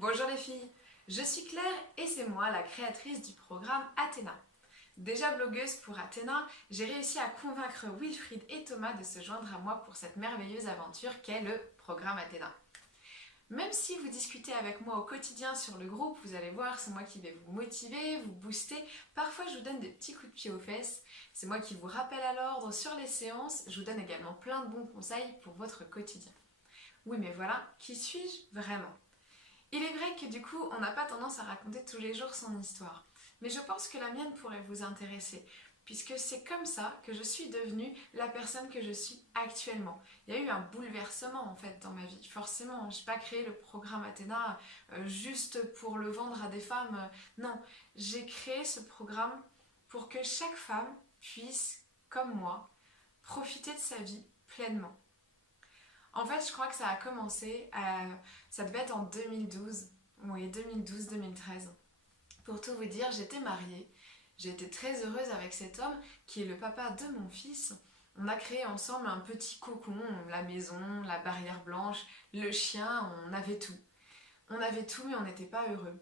Bonjour les filles, je suis Claire et c'est moi la créatrice du programme Athéna. Déjà blogueuse pour Athéna, j'ai réussi à convaincre Wilfried et Thomas de se joindre à moi pour cette merveilleuse aventure qu'est le programme Athéna. Même si vous discutez avec moi au quotidien sur le groupe, vous allez voir, c'est moi qui vais vous motiver, vous booster. Parfois, je vous donne des petits coups de pied aux fesses. C'est moi qui vous rappelle à l'ordre sur les séances. Je vous donne également plein de bons conseils pour votre quotidien. Oui, mais voilà, qui suis-je vraiment ? Il est vrai que du coup, on n'a pas tendance à raconter tous les jours son histoire. Mais je pense que la mienne pourrait vous intéresser, puisque c'est comme ça que je suis devenue la personne que je suis actuellement. Il y a eu un bouleversement en fait dans ma vie. Forcément, je n'ai pas créé le programme Athéna juste pour le vendre à des femmes. Non, j'ai créé ce programme pour que chaque femme puisse, comme moi, profiter de sa vie pleinement. En fait, je crois que ça a commencé, ça devait être en 2012, oui, 2012-2013. Pour tout vous dire, j'étais mariée, j'ai été très heureuse avec cet homme qui est le papa de mon fils. On a créé ensemble un petit cocon, la maison, la barrière blanche, le chien, on avait tout. On avait tout mais on n'était pas heureux.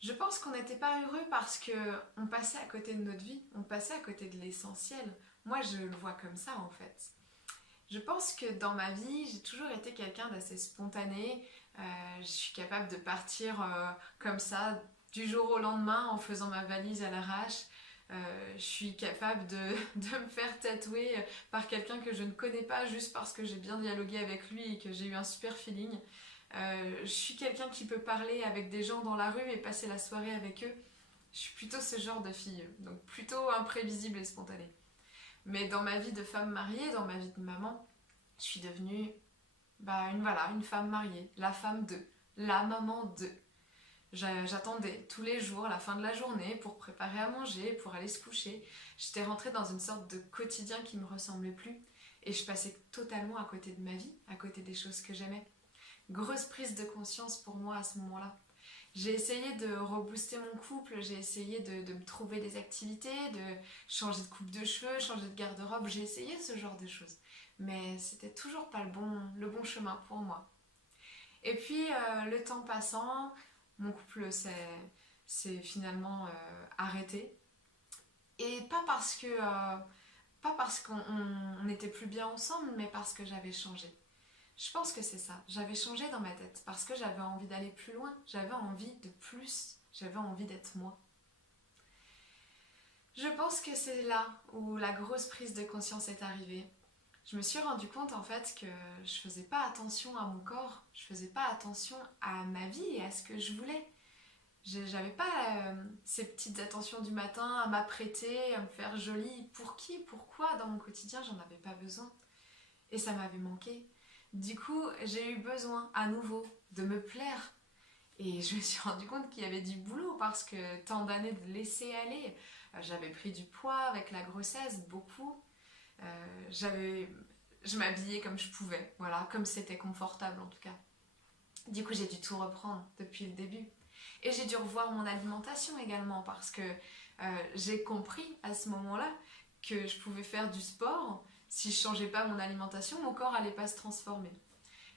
Je pense qu'on n'était pas heureux parce qu'on passait à côté de notre vie, on passait à côté de l'essentiel. Moi, je le vois comme ça en fait. Je pense que dans ma vie, j'ai toujours été quelqu'un d'assez spontané. Je suis capable de partir comme ça, du jour au lendemain, en faisant ma valise à l'arrache. Je suis capable de me faire tatouer par quelqu'un que je ne connais pas juste parce que j'ai bien dialogué avec lui et que j'ai eu un super feeling. Je suis quelqu'un qui peut parler avec des gens dans la rue et passer la soirée avec eux. Je suis plutôt ce genre de fille, donc plutôt imprévisible et spontanée. Mais dans ma vie de femme mariée, dans ma vie de maman, je suis devenue une femme mariée, la femme de, la maman de. J'attendais tous les jours la fin de la journée pour préparer à manger, pour aller se coucher. J'étais rentrée dans une sorte de quotidien qui ne me ressemblait plus et je passais totalement à côté de ma vie, à côté des choses que j'aimais. Grosse prise de conscience pour moi à ce moment-là. J'ai essayé de rebooster mon couple, j'ai essayé de me trouver des activités, de changer de coupe de cheveux, changer de garde-robe, j'ai essayé ce genre de choses. Mais c'était toujours pas le bon chemin pour moi. Et puis, le temps passant, mon couple s'est finalement arrêté. Et pas parce qu'on n'était plus bien ensemble, mais parce que j'avais changé. Je pense que c'est ça. J'avais changé dans ma tête parce que j'avais envie d'aller plus loin. J'avais envie de plus. J'avais envie d'être moi. Je pense que c'est là où la grosse prise de conscience est arrivée. Je me suis rendu compte en fait que je faisais pas attention à mon corps. Je faisais pas attention à ma vie et à ce que je voulais. J'avais pas ces petites attentions du matin à m'apprêter, à me faire jolie. Pour qui, pourquoi dans mon quotidien, j'en avais pas besoin. Et ça m'avait manqué. Du coup, j'ai eu besoin à nouveau de me plaire. Et je me suis rendu compte qu'il y avait du boulot parce que tant d'années de laisser aller, j'avais pris du poids avec la grossesse, beaucoup. Je m'habillais comme je pouvais, voilà, comme c'était confortable en tout cas. Du coup, j'ai dû tout reprendre depuis le début. Et j'ai dû revoir mon alimentation également parce que j'ai compris à ce moment-là que je pouvais faire du sport. Si je changeais pas mon alimentation, mon corps allait pas se transformer.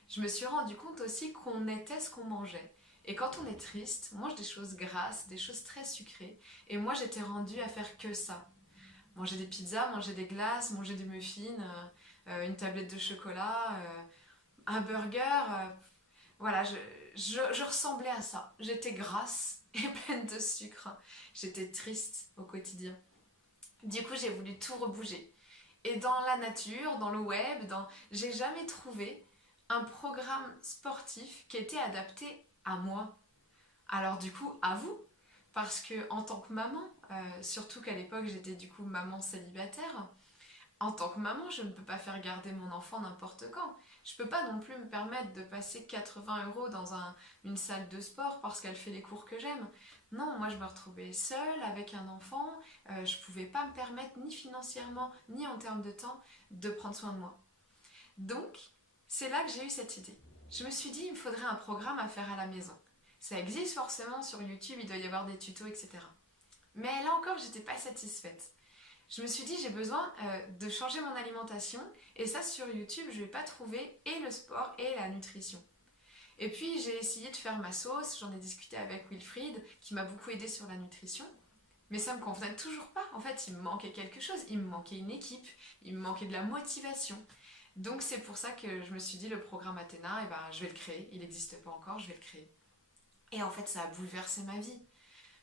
Je me suis rendu compte aussi qu'on était ce qu'on mangeait. Et quand on est triste, on mange des choses grasses, des choses très sucrées. Et moi, j'étais rendue à faire que ça. Manger des pizzas, manger des glaces, manger des muffins, une tablette de chocolat, un burger. Voilà, je ressemblais à ça. J'étais grasse et pleine de sucre. J'étais triste au quotidien. Du coup, j'ai voulu tout rebouger. Et dans la nature, dans le web, j'ai jamais trouvé un programme sportif qui était adapté à moi. Alors du coup, à vous, parce que en tant que maman, surtout qu'à l'époque j'étais du coup maman célibataire, en tant que maman, je ne peux pas faire garder mon enfant n'importe quand. Je peux pas non plus me permettre de passer 80 € dans une salle de sport parce qu'elle fait les cours que j'aime. Non, moi je me retrouvais seule avec un enfant, je pouvais pas me permettre ni financièrement ni en termes de temps de prendre soin de moi. Donc, c'est là que j'ai eu cette idée. Je me suis dit, il me faudrait un programme à faire à la maison. Ça existe forcément sur YouTube, il doit y avoir des tutos, etc. Mais là encore, j'étais pas satisfaite. Je me suis dit, j'ai besoin de changer mon alimentation, et ça sur YouTube, je vais pas trouver et le sport et la nutrition. Et puis j'ai essayé de faire ma sauce, j'en ai discuté avec Wilfried, qui m'a beaucoup aidé sur la nutrition. Mais ça me convenait toujours pas. En fait, il me manquait quelque chose. Il me manquait une équipe, il me manquait de la motivation. Donc c'est pour ça que je me suis dit le programme Athéna, eh ben, je vais le créer. Il n'existe pas encore, je vais le créer. Et en fait, ça a bouleversé ma vie.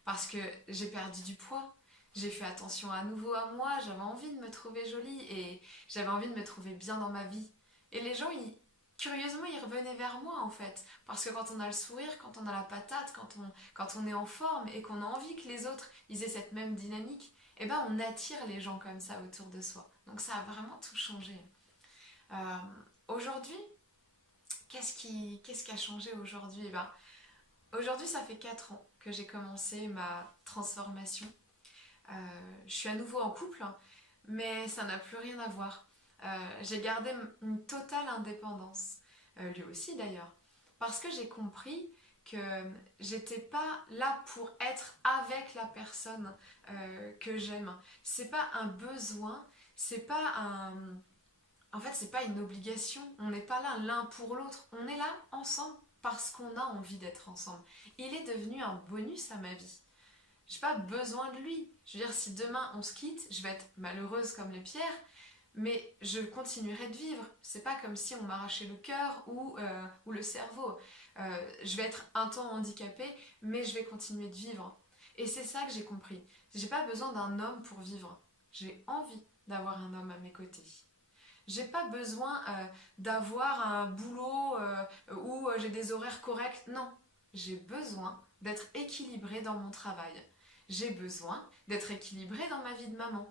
Parce que j'ai perdu du poids. J'ai fait attention à nouveau à moi. J'avais envie de me trouver jolie et j'avais envie de me trouver bien dans ma vie. Et les gens, curieusement, ils revenaient vers moi en fait. Parce que quand on a le sourire, quand on a la patate, quand on est en forme et qu'on a envie que les autres ils aient cette même dynamique, eh ben on attire les gens comme ça autour de soi. Donc ça a vraiment tout changé. Euh, Aujourd'hui, qu'est-ce qui a changé aujourd'hui? Eh ben, aujourd'hui, ça fait 4 ans que j'ai commencé ma transformation. Je suis à nouveau en couple, hein, mais ça n'a plus rien à voir. J'ai gardé une totale indépendance, lui aussi d'ailleurs, parce que j'ai compris que j'étais pas là pour être avec la personne que j'aime. C'est pas un besoin, c'est pas un... En fait, c'est pas une obligation. On n'est pas là l'un pour l'autre. On est là ensemble parce qu'on a envie d'être ensemble. Il est devenu un bonus à ma vie. J'ai pas besoin de lui. Je veux dire, si demain on se quitte, je vais être malheureuse comme les pierres, mais je continuerai de vivre. C'est pas comme si on m'arrachait le cœur ou le cerveau. Je vais être un temps handicapée, mais je vais continuer de vivre. Et c'est ça que j'ai compris. J'ai pas besoin d'un homme pour vivre. J'ai envie d'avoir un homme à mes côtés. J'ai pas besoin d'avoir un boulot où j'ai des horaires corrects. Non, j'ai besoin d'être équilibrée dans mon travail. J'ai besoin d'être équilibrée dans ma vie de maman.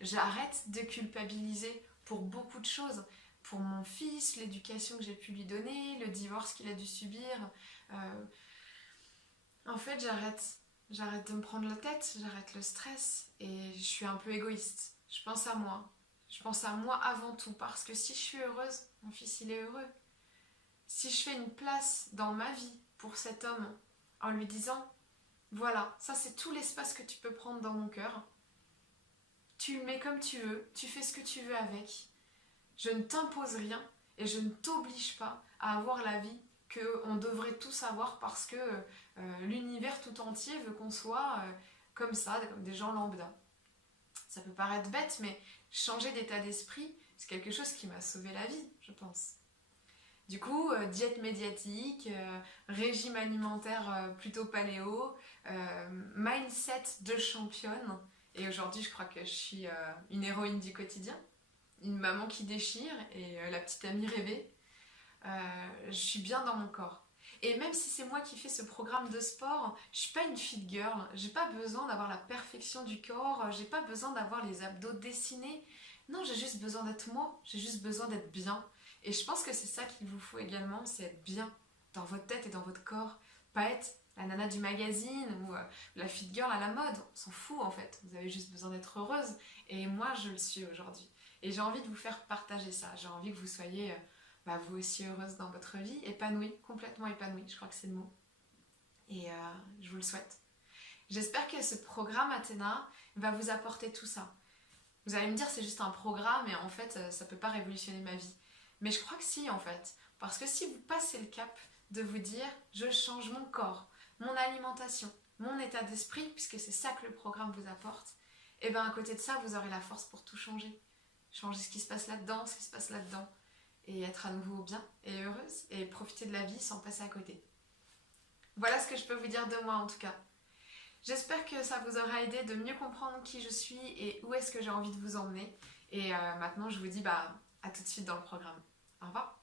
J'arrête de culpabiliser pour beaucoup de choses. Pour mon fils, l'éducation que j'ai pu lui donner, le divorce qu'il a dû subir. En fait, j'arrête. J'arrête de me prendre la tête, j'arrête le stress et je suis un peu égoïste. Je pense à moi. Je pense à moi avant tout parce que si je suis heureuse, mon fils il est heureux. Si je fais une place dans ma vie pour cet homme en lui disant voilà, ça c'est tout l'espace que tu peux prendre dans mon cœur. Tu le mets comme tu veux, tu fais ce que tu veux avec. Je ne t'impose rien et je ne t'oblige pas à avoir la vie qu'on devrait tous avoir parce que l'univers tout entier veut qu'on soit comme ça, comme des gens lambda. Ça peut paraître bête, mais changer d'état d'esprit, c'est quelque chose qui m'a sauvé la vie, je pense. Du coup, diète médiatique, régime alimentaire plutôt paléo, mindset de championne. Et aujourd'hui, je crois que je suis une héroïne du quotidien, une maman qui déchire et la petite amie rêvée. Je suis bien dans mon corps. Et même si c'est moi qui fais ce programme de sport, je suis pas une fit girl. J'ai pas besoin d'avoir la perfection du corps, j'ai pas besoin d'avoir les abdos dessinés. Non, j'ai juste besoin d'être moi, j'ai juste besoin d'être bien. Et je pense que c'est ça qu'il vous faut également, c'est être bien dans votre tête et dans votre corps. Pas être la nana du magazine ou la fit girl à la mode. On s'en fout en fait. Vous avez juste besoin d'être heureuse. Et moi, je le suis aujourd'hui. Et j'ai envie de vous faire partager ça. J'ai envie que vous soyez vous aussi heureuse dans votre vie, épanouie, complètement épanouie. Je crois que c'est le mot. Et je vous le souhaite. J'espère que ce programme Athéna va vous apporter tout ça. Vous allez me dire c'est juste un programme et en fait ça peut pas révolutionner ma vie. Mais je crois que si en fait. Parce que si vous passez le cap de vous dire je change mon corps, mon alimentation, mon état d'esprit, puisque c'est ça que le programme vous apporte, et bien à côté de ça vous aurez la force pour tout changer. Changer ce qui se passe là-dedans, ce qui se passe là-dedans. Et être à nouveau bien et heureuse et profiter de la vie sans passer à côté. Voilà ce que je peux vous dire de moi en tout cas. J'espère que ça vous aura aidé de mieux comprendre qui je suis et où est-ce que j'ai envie de vous emmener. Et maintenant je vous dis à tout de suite dans le programme. Au revoir.